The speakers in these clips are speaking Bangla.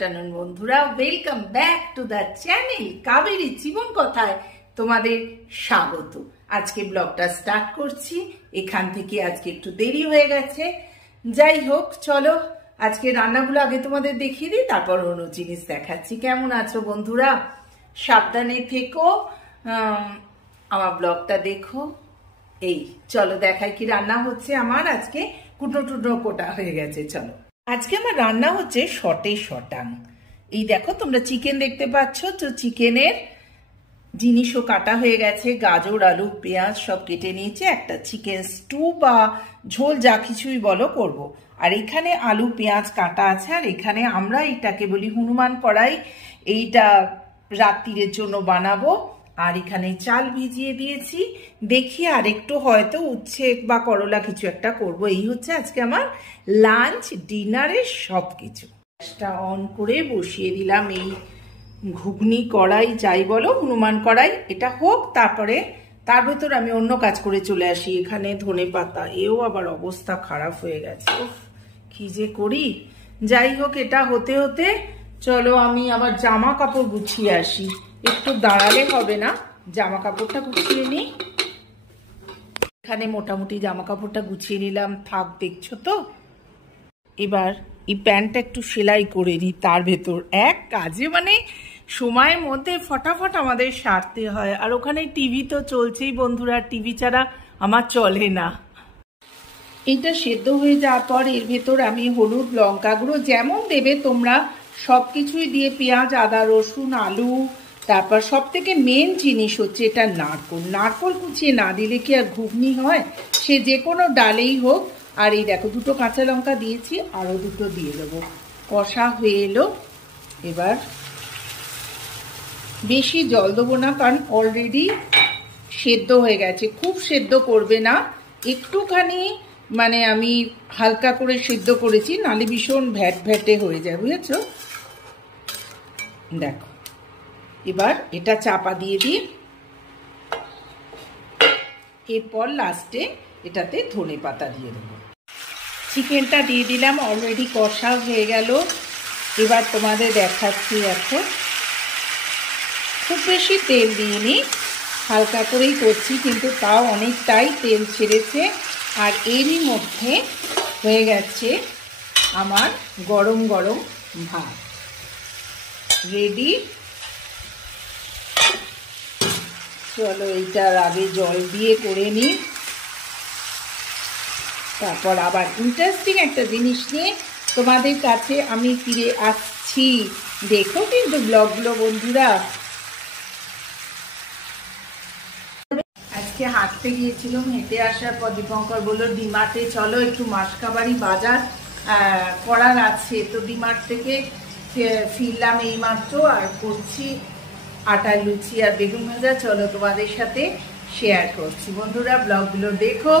আফটারনুন বন্ধুরা, welcome back to the channel Kaberi জীবন কথায় তোমাদের স্বাগত। আজকে ব্লগটা স্টার্ট করছি এখান থেকে। আজকে একটু দেরি হয়ে গেছে, যাই হোক চলো আজকে রান্নাগুলো আগে তোমাদের দেখিয়ে দিই, তারপর অন্য জিনিস দেখাচ্ছি। কেমন আছো বন্ধুরা? সাবধানে থেকো, আমার ব্লগটা দেখো। এই চলো দেখাই কি রান্না হচ্ছে আমার। আজকে কুটো টুটো কোটা হয়ে গেছে। চলো আজকে আমার রান্না হচ্ছে শটে শটাং। এই দেখো তোমরা চিকেন দেখতে পাচ্ছ, তো চিকেনের জিনিসও কাটা হয়ে গেছে, গাজর আলু পেঁয়াজ সব কেটে নিয়েছে। একটা চিকেন স্টু বা ঝোল যা কিছুই বলো করব। আর এখানে আলু পেঁয়াজ কাটা আছে, আর এখানে আমরা এটাকে বলি হনুমান কড়াই, এইটা রাত্রির জন্য বানাবো। আর এখানে চাল ভিজিয়ে দিয়েছি, দেখি আর একটু হয়তো উচ্ছে বা করলা কিছু একটা করব। এই হচ্ছে আজকে আমার লাঞ্চ ডিনারের সব কিছু। গ্যাসটা অন করে বসিয়ে দিলাম এই ঘুগনি কড়াই যাই বলো, হনুমান কড়াই, এটা হোক। তারপরে তার ভেতর আমি অন্য কাজ করে চলে আসি। এখানে ধনে পাতা, এও আবার অবস্থা খারাপ হয়ে গেছে, কি যে করি। যাই হোক, এটা হতে হতে চলো আমি আবার জামা কাপড় গুছিয়ে আসি। একটু দাঁড়ালে হবে না, জামা কাপড়টা গুছিয়ে নিই। এখানে মোটামুটি জামা কাপড়টা গুছিয়ে নিলাম, থাক দেখছো তো। এবার এই প্যান্টটা একটু সেলাই করে নিই। তার ভেতর এক কাজে মানে সময়ের মধ্যে ফটাফট আমাদের সারতে হয়। আর ওখানে টিভি তো চলছেই বন্ধুরা, টিভি ছাড়া আমার চলে না। এইটা সেদ্ধ হয়ে যাওয়ার পর এর ভেতর আমি হলুদ লঙ্কা গুঁড়ো যেমন দেবে তোমরা সব কিছুই দিয়ে, পেঁয়াজ আদা রসুন আলু, তারপর সব থেকে মেন জিনিস হচ্ছে এটা নারকোল। নারকোল কুচিয়ে না দিলে কি আর ঘুগনি হয়? সে যে কোনো ডালেই হোক। আর এই দেখো দুটো কাঁচা লঙ্কা দিয়েছি, আরও দুটো দিয়ে দেবো। কষা হয়ে এলো। এবার বেশি জল দেবো না, কারণ অলরেডি সেদ্ধ হয়ে গেছে। খুব সেদ্ধ করবে না, একটুখানি মানে আমি হালকা করে সেদ্ধ করেছি, নালে ভীষণ ভ্যাট ভ্যাটে হয়ে যায়, বুঝেছো? দেখো এবার এটা চাপা দিয়ে দিই। এরপর লাস্টে এটাতে ধনে পাতা দিয়ে দেবো। চিকেনটা দিয়ে দিলাম, অলরেডি কষা হয়ে গেল। এবার তোমাদের দেখাচ্ছি, এখন খুব বেশি তেল দিইনি, হালকা করেই করছি, কিন্তু তাও অনেকটাই তেল ছেড়েছে। আর এরই মধ্যে হয়ে গেছে আমার গরম গরম ভাত রেডি। চলো এইটার আগে জল দিয়ে করে নিই, তারপর আবার ইন্টারেস্টিং একটা জিনিস নিয়ে তোমাদের কাছে আমি ফিরে আসছি। দেখো কিন্তু ব্লগগুলো বন্ধুরা। আজকে হাঁটতে গিয়েছিলাম, হেঁটে আসার পর দীপঙ্কর বললো ডিমার্টে চলো, একটু মাসকাবাড়ি বাজার করার আছে। তো ডিমার্ট থেকে ফিরলাম এইমাত্র, আর করছি আটার লুচি আর বেগুন ভাজা। চলো তোমাদের সাথে শেয়ার করছি। বন্ধুরা ব্লগগুলো দেখো,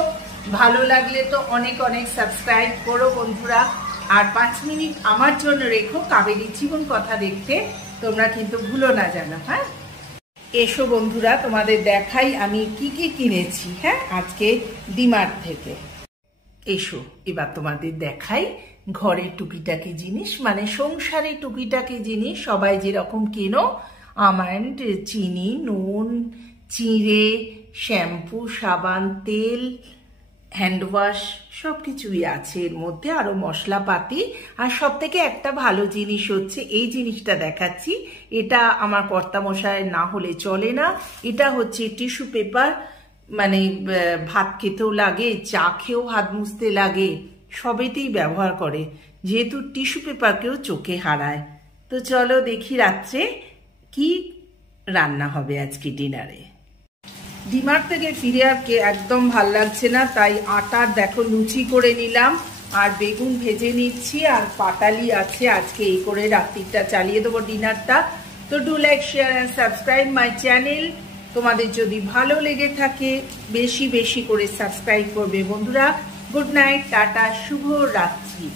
ভালো লাগলে তো অনেক অনেক সাবস্ক্রাইব করো বন্ধুরা। আর 5 মিনিট আমার জন্য রেখো কাবেরী জীবন কথা দেখতে, তোমরা কিন্তু ভুলো না জানো। হ্যাঁ এসো বন্ধুরা, তোমাদের দেখাই আমি কি কি কিনেছি। হ্যাঁ আজকে ডিমার্ট থেকে। এসো এবার তোমাদের দেখাই ঘরের টুকিটাকি জিনিস, মানে সংসারে টুকিটাকি জিনিস সবাই যেরকম কেনো। আমন্ড, চিনি, নুন, চিঁড়ে, শ্যাম্পু, সাবান, তেল, হ্যান্ড ওয়াশ সব কিছুই আছে এর মধ্যে, আরো মশলাপাতি। আর সব থেকে একটা ভালো জিনিস হচ্ছে এই জিনিসটা দেখাচ্ছি, এটা আমার কর্তামশায় না হলে চলে না। এটা হচ্ছে টিস্যু পেপার, মানে ভাত খেতেও লাগে, চা খেয়েও হাত মুছতে লাগে, সবেতেই ব্যবহার করে, যেহেতু টিস্যু পেপারকেও চোখে হারায়। তো চলো দেখি রাত্রে কি রান্না হবে আজকে ডিনারে। ডিমার্ট থেকে ফিরে আর একদম ভাল লাগছে না, তাই আটার দেখো লুচি করে নিলাম, আর বেগুন ভেজে নিচ্ছি, আর পাটালি আছে। আজকে এই করে রাত্রিটা চালিয়ে দেবো ডিনারটা। তো do like share and subscribe my channel. তোমাদের যদি ভালো লেগে থাকে বেশি বেশি করে সাবস্ক্রাইব করবে বন্ধুরা। গুড নাইট, টাটা, শুভ রাত্রি।